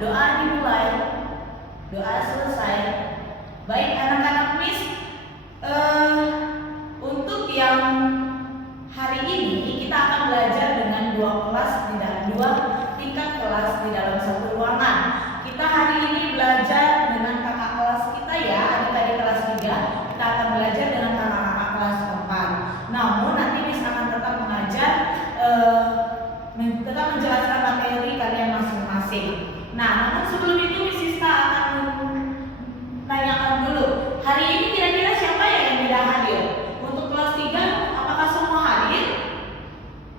doa dimulai, doa selesai. Baik anak-anak Miss, untuk yang hari ini kita akan belajar dengan dua tingkat kelas di dalam satu ruangan. Kita hari ini belajar dengan kakak kelas kita ya, adik-adik kelas 3. Kita akan belajar dengan kakak-kakak kelas 4. Namun nanti Miss akan tetap mengajar, tetap menjelaskan materi kalian masing-masing. Nah, namun sebelum itu Miss Siska akan menanyakan dulu, hari ini kira-kira siapa yang tidak hadir? Untuk kelas 3, apakah semua hadir?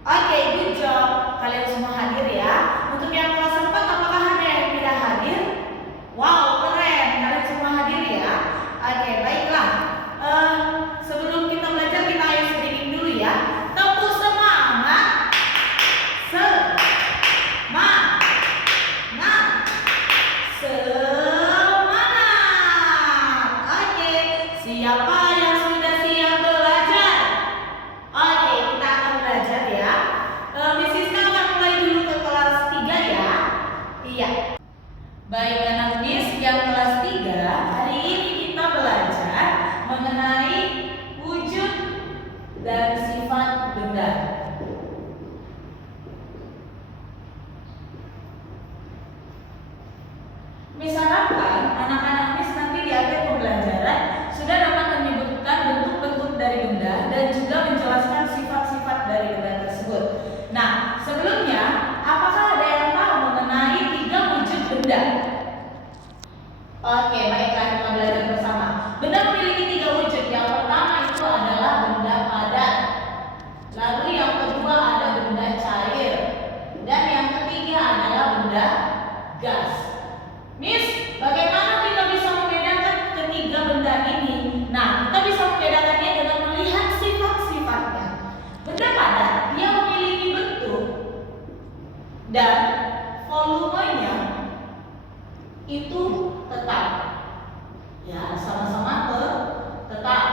Oke, good job. Kalian semua hadir ya. Untuk yang kelas 4, apakah ada yang tidak hadir? Wow, keren. Kalian semua hadir ya. Oke, baiklah. Sebelum kita belajar, kita ayo speaking dulu ya. Tepuk semangat. Semangat. Oke, siapa yang sudah siap belajar? Oke, kita akan belajar ya. Miss Siska akan mulai dulu ke kelas 3 ya. Iya. Baik anak Miss yang kelas 3, hari ini kita belajar mengenai wujud dan sifat benda. Miss harapkan anak-anak Miss nanti di akhir pembelajaran sudah dapat menyebutkan bentuk-bentuk dari benda dan juga menjelaskan sifat-sifat dari benda tersebut. Nah, sebelumnya, apakah ada yang tahu mengenai 3 wujud benda? Oke, baiklah kita belajar bersama. Benda memiliki 3 wujud. Yang pertama itu adalah benda padat. Lalu yang kedua ada benda cair. Dan yang ketiga adalah benda gas. Miss, bagaimana kita bisa membedakan ketiga benda ini? Nah, kita bisa membedakannya dengan melihat sifat-sifatnya. Benda padat, dia memiliki bentuk dan volumenya itu tetap. Ya, sama-sama tetap.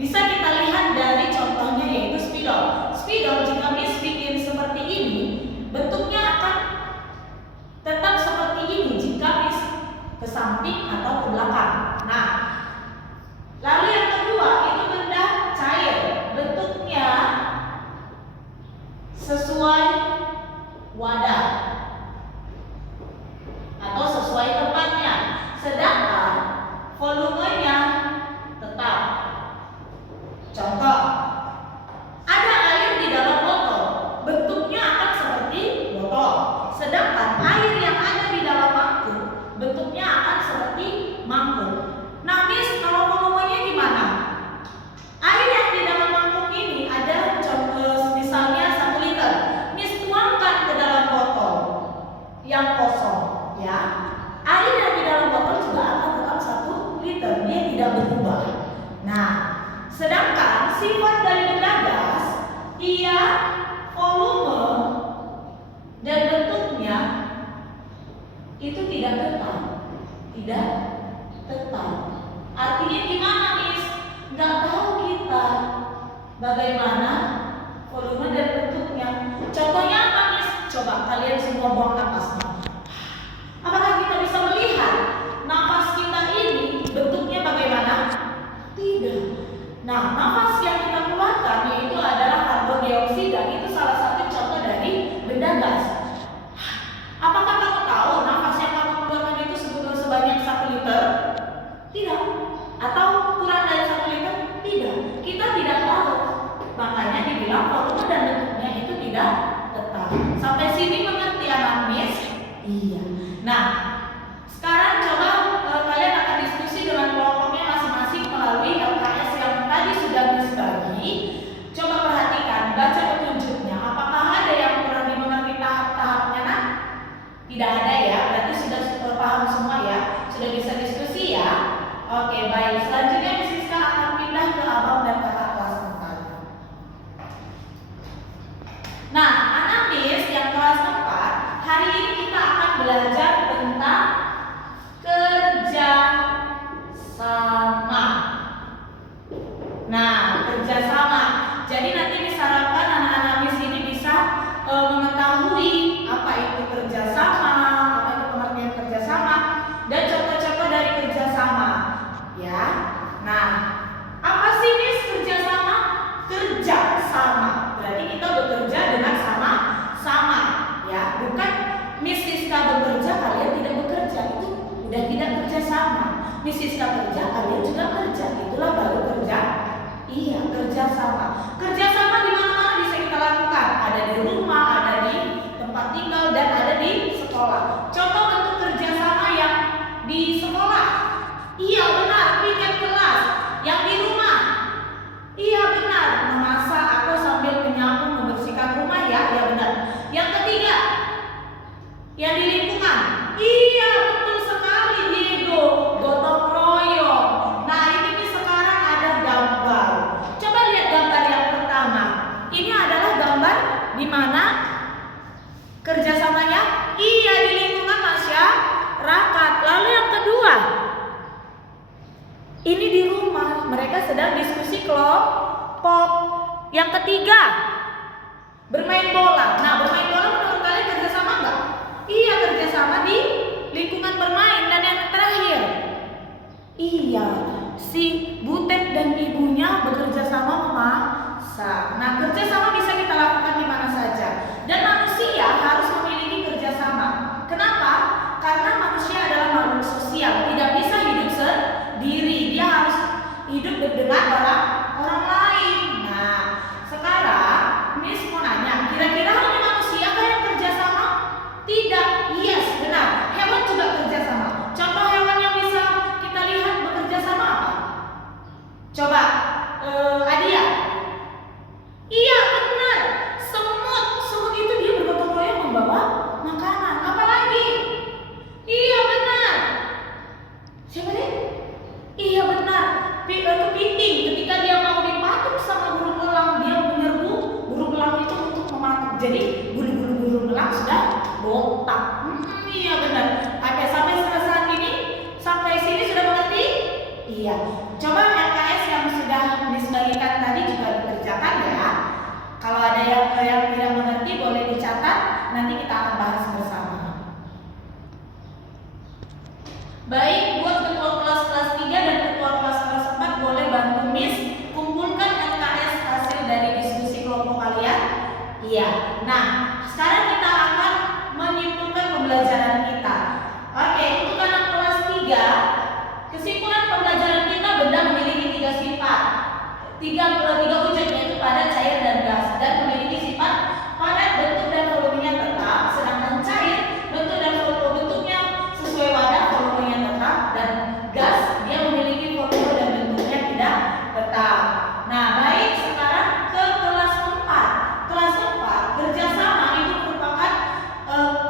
Bisa kita lihat dari contohnya yaitu spidol. Spidol jika Miss bikin seperti ini, bentuknya akan tetap seperti ini jika Miss ke samping atau ke belakang. Nah, lalu yang kedua itu benda cair. Bentuknya sesuai wadah atau sesuai tempatnya. Sedangkan volumenya tetap. Contoh, ada air di dalam botol. Bentuknya akan seperti botol. Sedangkan air yang ada di dalam mangkuk bentuknya akan seperti mangkuk. Nah, Miss, kalau volumenya gimana? Air yang di dalam mangkuk ini ada contoh misalnya 1 liter. Miss tuangkan ke dalam botol yang kosong, ya. Air yang di dalam botol juga akan tetap 1 liter, dia tidak berubah. Nah, sedangkan sifat dari benda gas, dia volume dan bentuknya itu tidak tetap. Tidak tetap. Artinya gimana, Miss? Nggak tahu kita bagaimana volume dan bentuknya. Contohnya apa, Miss? Coba kalian semua buang napasnya. Apakah kita bisa melihat nafas kita ini bentuknya bagaimana? Tidak. Nah, nafas yang kita keluarkan yaitu adalah karbon dioksida. Itu salah satu contoh dari benda gas. Apakah kamu tahu nafas yang kamu keluarkan itu sebanyak 1 liter? Tidak. Atau kurang dari 1 liter? Tidak. Kita tidak tahu. Makanya dibilang volume dan bentuknya itu tidak tetap. Sampai sini mengerti anak Miss? Iya. Nah, sekarang coba kalian akan diskusi dengan kelompoknya masing-masing melalui LKS yang tadi sudah Miss bagi. Coba perhatikan, baca petunjuknya. Apakah ada yang kurang dimengerti tahap-tahapnya, nak? Tidak ada ya, berarti sudah paham semua ya. Sudah bisa diskusi ya. Oke, baik. Selanjutnya Miss Siska akan pindah ke abang dan kakak kelas 4. Nah, anak Miss yang kelas 4, hari ini kita akan belajar tentang kerja sama. Nah, kerjasama. Jadi nanti Miss harapkan anak-anak Miss ini bisa mengetahui apa itu kerjasama, Miss Siska bekerja, kalian tidak bekerja, itu udah tidak kerja sama. Miss Siska kerja, kalian juga kerja, itulah baru kerja. Iya, kerja sama. Kerja sama di mana-mana bisa kita lakukan. Ada di rumah, ada di tempat tinggal, dan ada di sekolah. Contoh bentuk kerja sama yang di sekolah. Iya benar, piket kelas. Yang di rumah. Iya benar, memasak atau sambil menyapu membersihkan rumah ya, ya benar. Yang ketiga, yang di lingkungan. Iya betul sekali Diego, gotong royong. Nah ini sekarang ada gambar. Coba lihat gambar yang pertama. Ini adalah gambar di mana kerjasamanya. Iya di lingkungan masyarakat. Lalu yang kedua, ini di rumah, mereka sedang diskusi kelompok. Yang ketiga, bermain bola. Nah, bermain bola menurut kalian kerjasama nggak? Iya, kerjasama di lingkungan bermain. Dan yang terakhir, iya, si Butet dan ibunya bekerja sama memasak. Nah, kerjasama bisa kita lakukan di mana saja. Dan manusia harus memiliki kerjasama. Kenapa? Karena manusia adalah makhluk sosial, tidak bisa hidup sendiri. Dia harus hidup dengan orang lain. Nah, sekarang Miss mau nanya, kira-kira hanya manusia kah yang kerjasama? Tidak. Yes, benar. Hewan juga kerjasama. Contoh hewan yang bisa kita lihat bekerja sama apa? Coba, Adia. Iya benar. Semut. Semut itu dia bergotong royong membawa makanan. Apalagi? Iya benar. Siapa nih? Iya benar. Kepiting, ketika dia mau dipatuk sama burung elang, dia menyerbu burung elang itu untuk mematuk. Jadi bulu-bulu burung elang sudah botak. Iya benar. Oke, sampai saat ini, sampai sini sudah mengerti? Iya. Coba LKS yang sudah disebagikan tadi juga dikerjakan ya. Kalau ada yang tidak mengerti boleh dicatat. Nanti kita akan bahas bersama. Baik, buat ketua kelas 3 dan ketua kelas 4 boleh bantu Miss kumpulkan LKS hasil dari diskusi kelompok kalian. Iya. Nah, sekarang kita akan menyimpulkan pembelajaran kita. Oke, untuk anak kelas 3, kesimpulan pembelajaran kita benda memiliki 3 sifat. 3 wujud, yaitu padat, cair, dan gas, dan memiliki sifat padat, bentuk dan volumenya tetap, sedangkan cair bentuk dan bentuknya sesuai wadah, volumenya tetap, dan gas dia memiliki volume dan bentuknya tidak tetap. Nah, baik, sekarang ke kelas 4. Kelas 4, kerjasama itu merupakan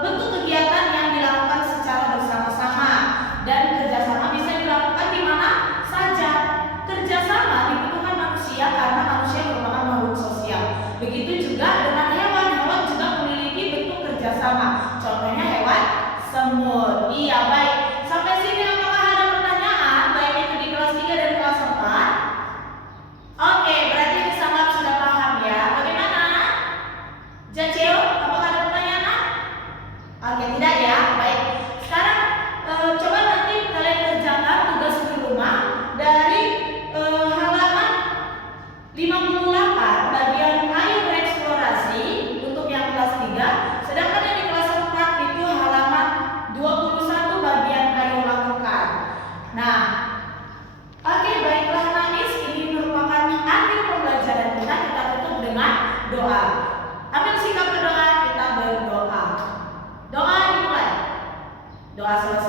bentuk kegiatan yang dilakukan secara bersama-sama, dan kerjasama bisa dilakukan di mana saja. Kerjasama dibutuhkan manusia karena manusia merupakan makhluk sosial. Begitu juga dengan hewan. Hewan juga memiliki bentuk kerjasama. Contohnya hewan semut. Iya, baik. Sampai sini apakah ada pertanyaan? Baik itu di kelas 3 dan kelas 4. Oke, berarti sangat sudah paham ya. Bagaimana? Jacil, apakah ada pertanyaan? Oke, tidak ya. Baik. Sekarang coba nanti kalian kerjakan tugas di rumah dari halaman 58 bagian ayo bereksplorasi untuk yang kelas 3, sedangkan yang di kelas 4 itu halaman 21 bagian ayo lakukan. Nah, oke, baiklah Nanis, ini merupakan akhir pembelajaran kita. Kita tutup dengan doa. Ambil sikap berdoa, kita berdoa. Doa dimulai. Doa selesai.